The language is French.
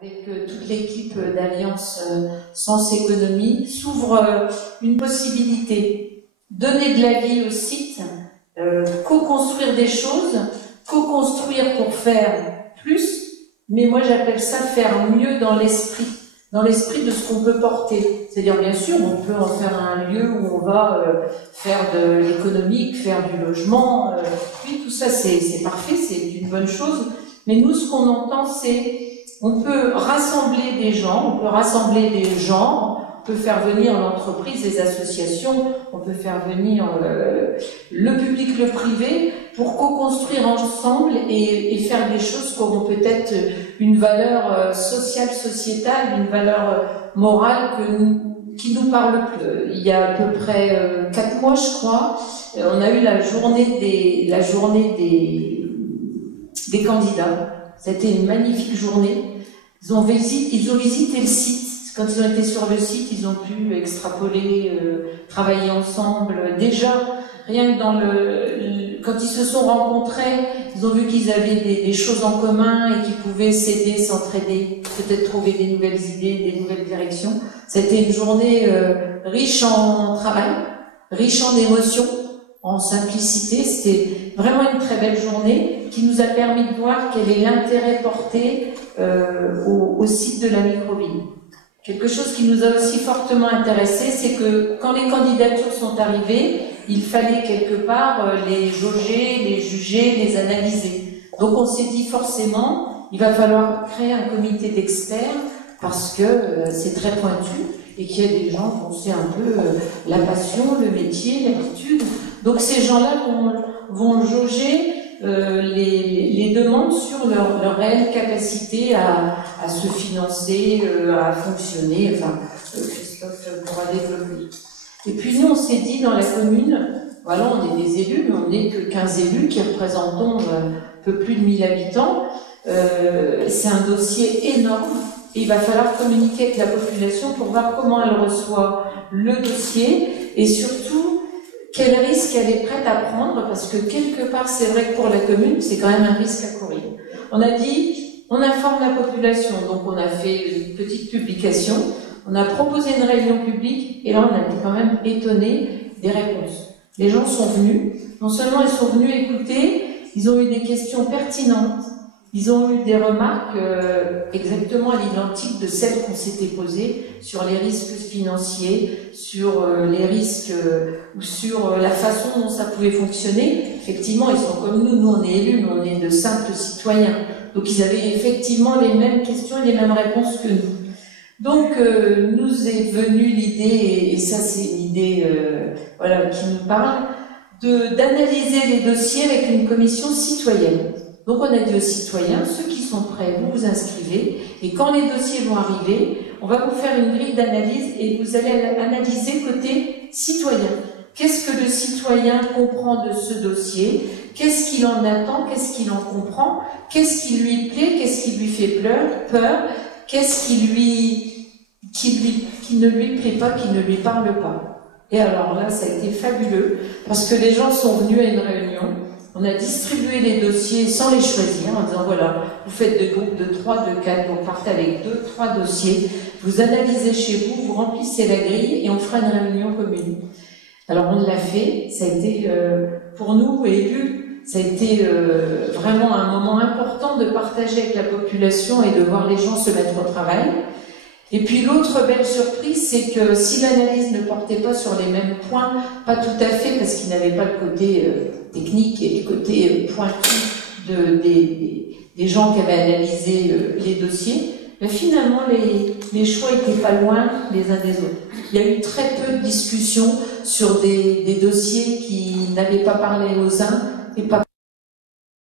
avec toute l'équipe d'Alliance Sens Économie, s'ouvre une possibilité. Donner de la vie au site, co-construire des choses, co-construire pour faire plus, mais moi j'appelle ça faire mieux dans l'esprit de ce qu'on peut porter. C'est-à-dire, bien sûr, on peut en faire un lieu où on va faire de l'économique, faire du logement, puis tout ça c'est parfait, c'est une bonne chose, mais nous ce qu'on entend c'est on peut rassembler des gens, on peut rassembler des genres, on peut faire venir l'entreprise, les associations, on peut faire venir le public, le privé, pour co-construire ensemble et faire des choses qui auront peut-être une valeur sociale, sociétale, une valeur morale qui nous parle plus. Il y a à peu près 4 mois, je crois, on a eu la journée des candidats. C'était une magnifique journée. Ils ont visité le site. Quand ils ont été sur le site, ils ont pu extrapoler, travailler ensemble. Déjà, rien que quand ils se sont rencontrés, ils ont vu qu'ils avaient des choses en commun et qu'ils pouvaient s'aider, s'entraider, peut-être trouver des nouvelles idées, des nouvelles directions. C'était une journée riche en travail, riche en émotions, en simplicité. C'était vraiment une très belle journée qui nous a permis de voir quel est l'intérêt porté au site de la microville. Quelque chose qui nous a aussi fortement intéressé, c'est que quand les candidatures sont arrivées, il fallait quelque part les jauger, les juger, les analyser. Donc on s'est dit forcément, il va falloir créer un comité d'experts parce que c'est très pointu et qu'il y a des gens qui ont sait un peu la passion, le métier, l'habitude. Donc ces gens-là vont jauger les demandes sur leur réelle capacité à se financer, à fonctionner. Enfin, Christophe pourra développer. Et puis nous, on s'est dit dans la commune, voilà, on est des élus, mais on n'est que 15 élus qui représentons un peu plus de 1000 habitants. C'est un dossier énorme et il va falloir communiquer avec la population pour voir comment elle reçoit le dossier et surtout quel risque elle est prête à prendre, parce que quelque part, c'est vrai que pour la commune, c'est quand même un risque à courir. On a dit, on informe la population, donc on a fait une petite publication, on a proposé une réunion publique, et là on a été quand même étonnés des réponses. Les gens sont venus, non seulement ils sont venus écouter, ils ont eu des questions pertinentes, ils ont eu des remarques exactement à l'identique de celles qu'on s'était posées sur les risques financiers, sur les risques ou sur la façon dont ça pouvait fonctionner. Effectivement, ils sont comme nous on est élus, mais on est de simples citoyens. Donc ils avaient effectivement les mêmes questions et les mêmes réponses que nous. Donc nous est venue l'idée, et ça c'est une idée voilà, qui nous parle, d'analyser les dossiers avec une commission citoyenne. Donc on a dit aux citoyens, ceux qui sont prêts, vous vous inscrivez, et quand les dossiers vont arriver, on va vous faire une grille d'analyse et vous allez analyser côté citoyen. Qu'est-ce que le citoyen comprend de ce dossier? Qu'est-ce qu'il en attend? Qu'est-ce qu'il en comprend? Qu'est-ce qui lui plaît? Qu'est-ce qui lui fait peur? Qu'est-ce qui ne lui plaît pas, qui ne lui parle pas? Et alors là, ça a été fabuleux, parce que les gens sont venus à une réunion. On a distribué les dossiers sans les choisir, en disant voilà, vous faites des groupes de 3, de 4, vous partez avec 2, 3 dossiers, vous analysez chez vous, vous remplissez la grille et on fera une réunion commune. Alors on l'a fait, ça a été pour nous élus, ça a été vraiment un moment important de partager avec la population et de voir les gens se mettre au travail. Et puis l'autre belle surprise, c'est que si l'analyse ne portait pas sur les mêmes points, pas tout à fait, parce qu'il n'avait pas le côté technique et le côté pointu des gens qui avaient analysé les dossiers, mais finalement les choix étaient pas loin les uns des autres. Il y a eu très peu de discussions sur des dossiers qui n'avaient pas parlé aux uns et pas